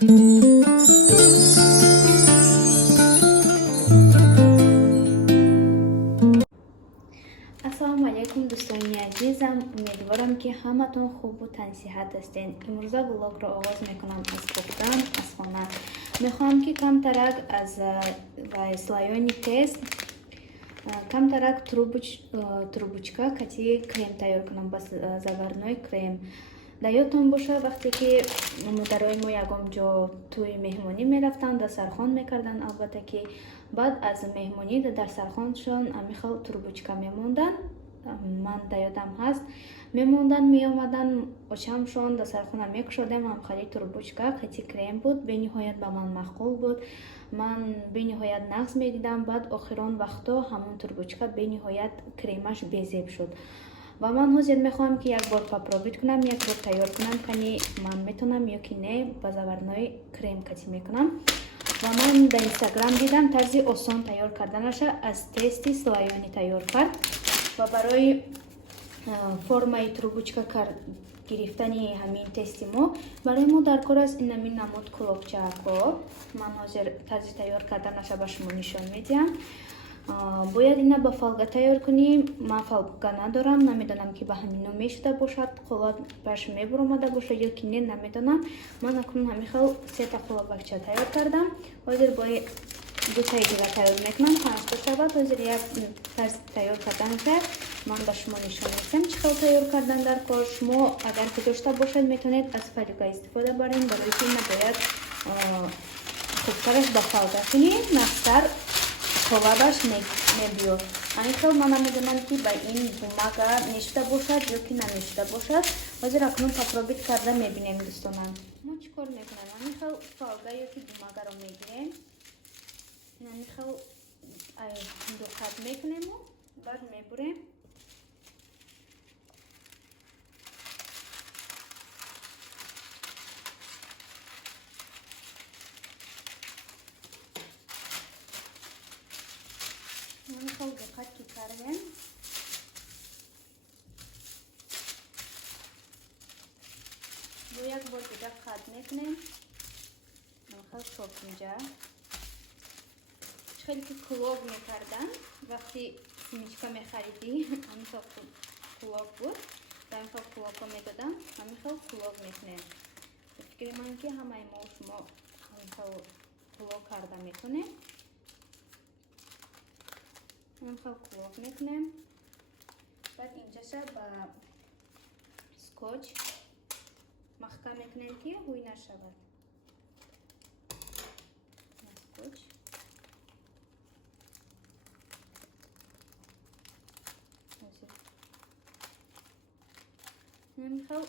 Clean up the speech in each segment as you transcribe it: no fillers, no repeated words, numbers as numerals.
ассалому алайкум дӯстони азизам, умедворам ки ҳаматон хубу тансиҳат ҳастед. имрӯза влогро оғоз мекунам аз пухтан аз хона. мехоҳам ки камтарак аз слоёни тест камтарак трубочка кати крем тайёр кунам ба заварной крем. дар ёдтон бошад вақте ки модарои мо ягон ҷо тӯи меҳмонӣ мерафтанд, дастархон мекарданд, албатта ки баъд аз меҳмонӣ дар дастархоншон амихал трубочка мемонданд. ман дар ёдам ҳаст, мемонданд, меомаданд очамшон дастархона мекушодем, амхали трубочка қати крем буд, бениҳоят ба ман маъқул буд. ман бениҳоят нағз медидам, баъд охирон вақто ҳамон трубочка бениҳоят кремаш безеб шуд. ва ман ҳозир мехоҳам ки як бор пробит кунам, як бор тайёр кунам, кани ман метонам ё ки не ба заварной крем кати мекунам. ва ман дар инстаграм дидам тарзи осон тайёр карданаша аз тести слоёни тайёр кард. ва барои формаи трубочка гирифтани ҳамин тести мо барои мо даркор аст инамин намуд кулокчаҳако. ман ҳозир тарзи тайёр карданаша ба шумо нишон медиҳам. бояд ина ба фалга тайёр кунем. ман фалга надорам, намедонам ки ба ҳамин ном мешуда бошад, қулоб баш мебуромада бошад ё ки не, намедонам. ман акнун ҳамихел сета қулобакча тайёр кардам. ҳозир бо дутаи дигар тайёр мекунам ҳаста шавад. ҳозир як тарз тайёр карданаша ман ба шумо нишон медиҳам чӣ хел тайёр кардан дар кор. шумо агар ки дошта бошед метавонед аз фалга истифода баред, барои ки набояд хубтараш ба фалга кунем, нахтар ҳовабаш мебиёд. ҳамихел ман намедонам ки ба ин бумага мешуда бошад ё ки намешуда бошад. ҳозир акнун пробит карда мебинем дӯстонам. мо чӣ кор мекунем? ҳамихел фалга ё ки бумагаро мегирем, ҳамихел дуқат мекунему, баъд мебурем. ҳамихел дуқат ки кардем, бо як бор дига қат мекунем. ҳамихел шопинҷа хеле ки кулок мекарданд вақти симичка мехаридӣ, ҳамихел кулок буд, ҳамихел кулокро медодам, ҳамихел кулок мекунем. фикри ман ки ҳамаи мо шумо ҳамихел кулок карда метонем. ҳамихел кулок мекунем, баъд инҷаша ба скотч маҳкам мекунем ки ҳуй нашавад. скотч ҳамихел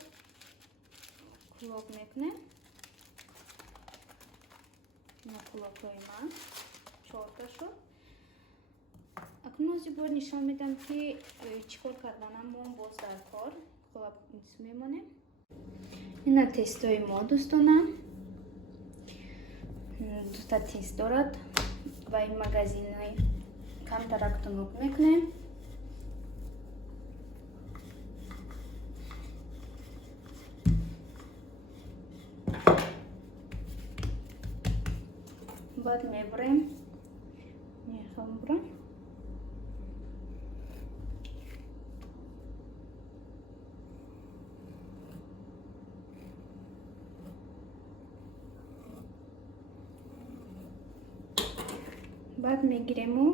кулок мекунем. кулокҳои ман 4 шуд. акнун ҳозир бор нишон медам ки чӣ кор карданам мо боз дар кор хуб мемонем. ина тестои мо дӯстонам, дута тест дорад ва ин магазини камтарак тунук мекунем. баъд мебурем, мехоҳам бурам. баъд мегирему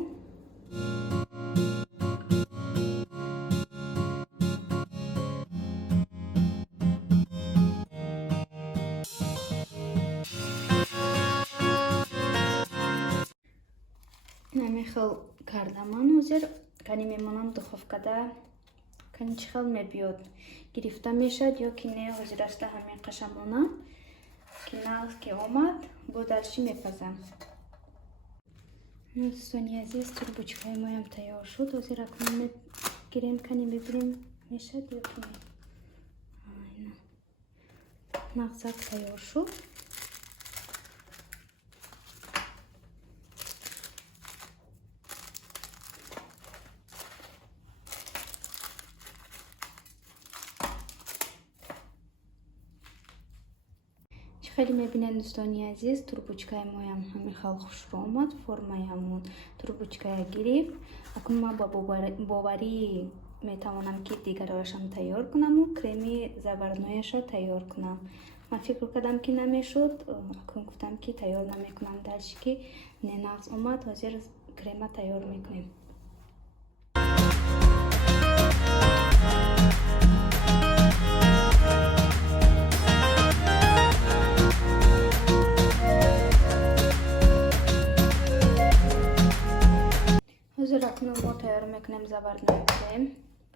намехел кардаман. ҳозир кани мемонам духовкада, кани чӣ хел мебиёд, гирифта мешад ё ки не. ҳозир аста ҳамин қашамона ки нағз ки омад бо дарчи мепазам. дӯстони азиз, трубочкаи моям тайёр шуд. ҳозир акнун мегирем, кани мебинем мешад ё ки не. нағзак тайёр шуд. خیلی میبینن دوستانی عزیز تربوچکای مایم همین خیلی خوش رو آمد. فرمایمون تربوچکای گرفت. اکنون ما با باوری میتوانم که دیگرشم تیار کنم و کرمی زبرنایش را تیار کنم. من فکر کردم که نمیشد، اکنون گفتم که تیار نمیکنم. درش که نقص اومد حاضر کرم تیار میکنیم. حاضر اکنون ما تیار میکنیم زبرنای کرم.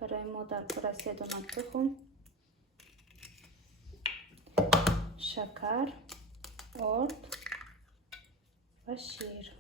برای ما در پر 3 دانه تخم، شکر، آرد و شیر.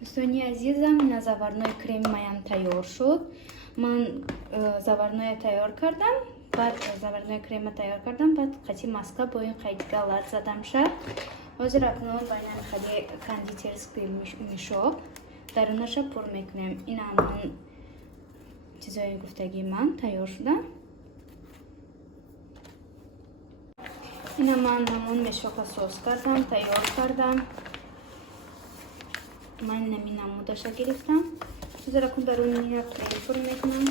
دوستانی عزیزم این زبرنای کرم مایم تیار شد. من زبرنای تیار کردم، بعد زبرنای کرم تیار کردم، بعد قطعی ماسکا با این قیدگاه لات زدم شد. حاضر اکنون با این خیلی کاندیتر سکریل میشوب درونش پر میکنیم. این همون چیزای گفتگی من تیار شده. این من همون میشوک سس کردم، تیار کردم. من نمی نمودش گرفتم. حاضر اکنون درون این کرم پر میکنم.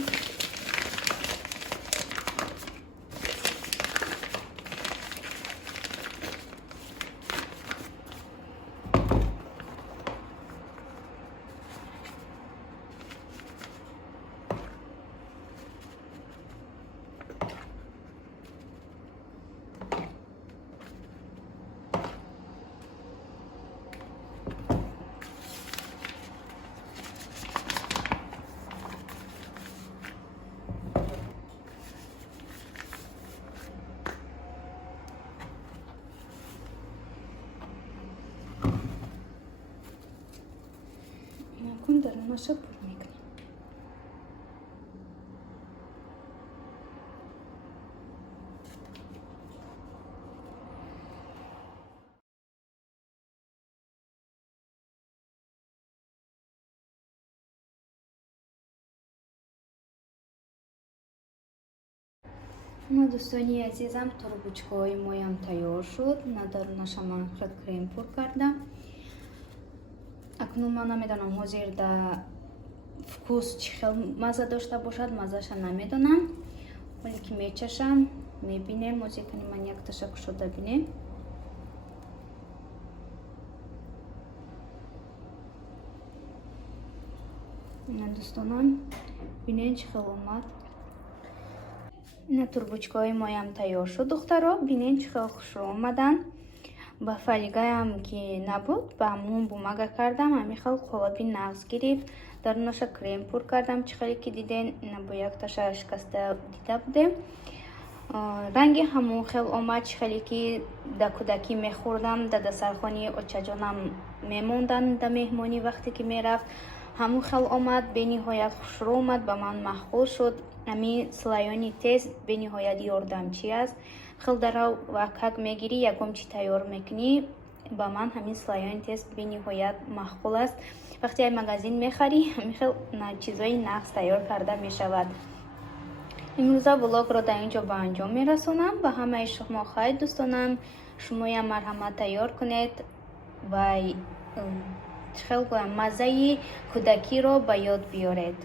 درونش پر میکنم. دوستانی عزیزم تربوچکای مایم تیار شد. درونش من خود کرم پر کردم. اکنون من نمیدونم حاضر در فکوس چی خیلی مزه داشته باشد، مزهش نمیدونم، ولی که میچشم میبینیم. موزی کنیم من یک تشک شده بینیم. این دوستانم بینین چی خیلی اومد. این تربوچکای مایم تیار شد دخترها. بینین چی خیلی خوش رو اومدن. با فلیگای هم که نبود با همون بومگه کردم. همین خیلی قالبی نغز گرفت. درونش کرم پر کردم. چه خیلی که دیدین با یک تاشا شکسته دیده بوده. رنگ همون خیلی اومد. چه خیلی که در کودکی میخوردم در دسترخوانی اوچه جانم میموندن در مهمانی وقتی که میرفت. همون خیلی اومد. به نهایت خوش رو اومد. با من مخول شد. همین سلایانی تیز به نهایت یاردم چی است. خیلی در وقت میگیری یکم چی تیار میکنی. با من همین سلایانی تیز به نهایت مخول است. وقتی از مغازین میخری همین خیلی چیزای نقص تیار کرده میشود. امروزه ولاگ را در اینجا به انجام میرسونم. به همه شما خیلی دوستانم شما یا مرحمت تیار کنید و خیلی مزه کودکی را به یاد بیارید.